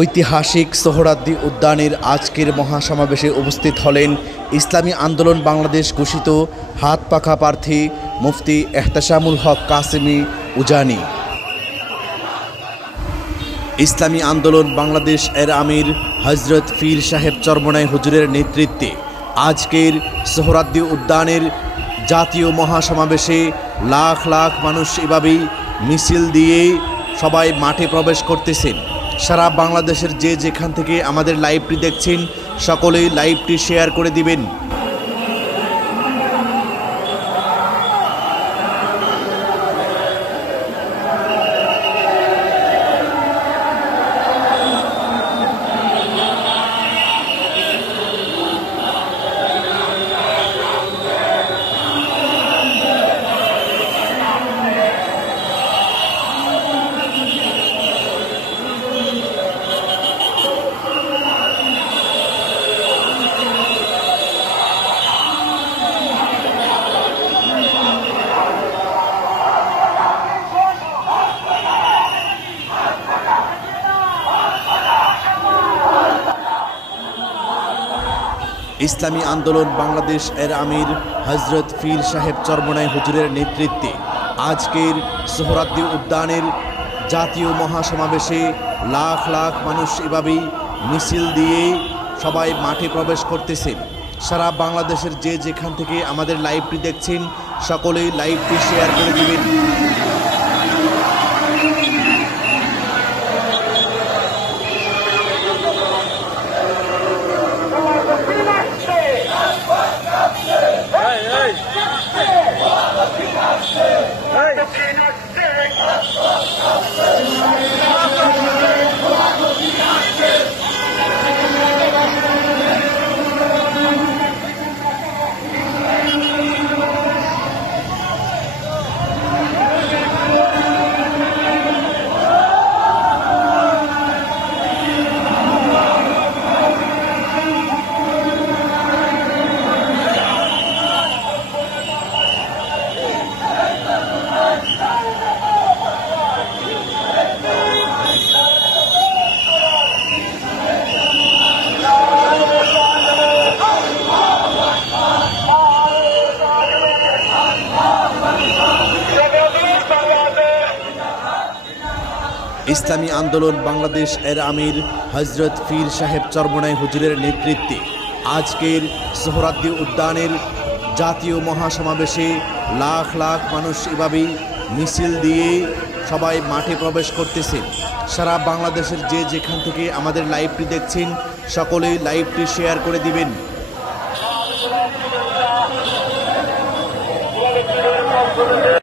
ঐতিহাসিক সোহরাদ্দি উদ্যানের আজকের মহাসমাবেশে উপস্থিত হলেন ইসলামী আন্দোলন বাংলাদেশ ঘোষিত হাত পাখা প্রার্থী মুফতি এহতেশামুল হক কাসেমি উজানি। ইসলামী আন্দোলন বাংলাদেশ এর আমির হজরত ফির সাহেব চরমনাই হুজুরের নেতৃত্বে আজকের সোহরাদ্দি উদ্যানের জাতীয় মহাসমাবেশে লাখ লাখ মানুষ এভাবেই মিছিল দিয়ে সবাই মাঠে প্রবেশ করতেছেন। সারা বাংলাদেশের যে যেখান থেকে আমাদের লাইভটি দেখছেন সকলেই লাইভটি শেয়ার করে দিবেন। ইসলামী আন্দোলন বাংলাদেশ এর আমির হজরত ফির সাহেব চরমনাই হুজুরের নেতৃত্বে। আজকের সোহরাদ্দি উদ্যানের জাতীয় মহাসমাবেশে লাখ লাখ মানুষ এভাবেই মিছিল দিয়ে সবাই মাঠে প্রবেশ করতেছেন। সারা বাংলাদেশের যে যেখান থেকে আমাদের লাইভটি দেখছেন, সকলেই লাইভটি শেয়ার করে দিবেন। ইসলামী আন্দোলন বাংলাদেশ এর আমির হজরত ফির সাহেব চরমনাই হুজুরের নেতৃত্বে। আজকের সোহরাদ্দি উদ্যানের জাতীয় মহাসমাবেশে লাখ লাখ মানুষ এভাবেই মিছিল দিয়ে সবাই মাঠে প্রবেশ করতেছে। সারা বাংলাদেশের যে যেখান থেকে আমাদের লাইভটি দেখছেন সকলেই লাইভটি শেয়ার করে দিবেন।